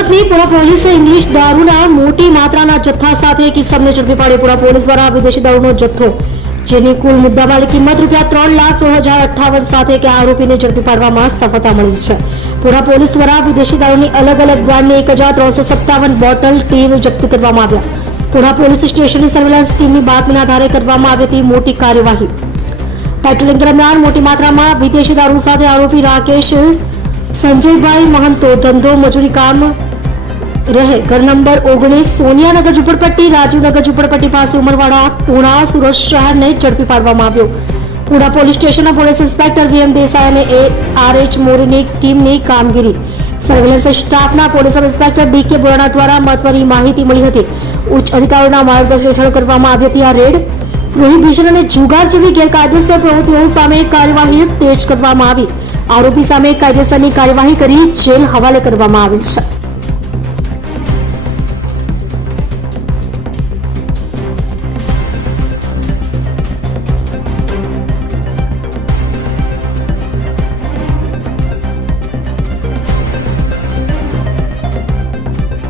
સુરતની પુણા પોલીસે ઇંગ્લિશ દારૂના મોટી માત્રાના જથ્થા સાથે એક ઇસમને ઝડપી પાડી. પુણા પોલીસ દ્વારા વિદેશી દારૂનો જથ્થો જેની કુલ મુદ્દામાલ કિંમત ₹3,16,58 સાથે એક આરોપીને ઝડપી પાડવામાં સફળતા મળી છે. પુણા પોલીસ દ્વારા વિદેશી દારૂની અલગ અલગ બ્રાન્ડની 1,357 બોટલ ટીમ જપ્ત કરવામાં આવ્યા. પુણા પોલીસ સ્ટેશનની સર્વેલન્સ ટીમની બાતમીના આધારે કરવામાં આવી હતી મોટી કાર્યવાહી. પેટ્રોલિંગ દરમિયાન મોટી માત્રામાં વિદેશી દારૂ સાથે આરોપી રાકેશ સંજયભાઈ મહંતો ધંધો મજૂરી કામ રહે ઘર નંબર 19 સોનિયાનગર ઝુંપડપટ્ટી રાજીવનગર ઝુંપડપટ્ટી પાસે ઉમરવાડા પુણા સુરત શહેરને ઝડપી પાડવામાં આવ્યો. પુણા પોલીસ સ્ટેશનના પોલીસ ઇન્સ્પેક્ટર VM દેસાઈ અને RH મોરીની ટીમની કામગીરી. સર્વેલન્સ સ્ટાફના પોલીસ ઇન્સ્પેક્ટર DK બોરાણા દ્વારા મહત્વની માહિતી મળી હતી. ઉચ્ચ અધિકારીઓના માર્ગદર્શન હેઠળ કરવામાં આવી હતી આ રેડ. પ્રોહિબિશન અને જુગાર જેવી ગેરકાયદેસર પ્રવૃત્તિઓ સામે કાર્યવાહી તેજ કરવામાં આવી. આરોપી સામે કાયદેસરની કાર્યવાહી કરી જેલ હવાલે કરવામાં આવી છે.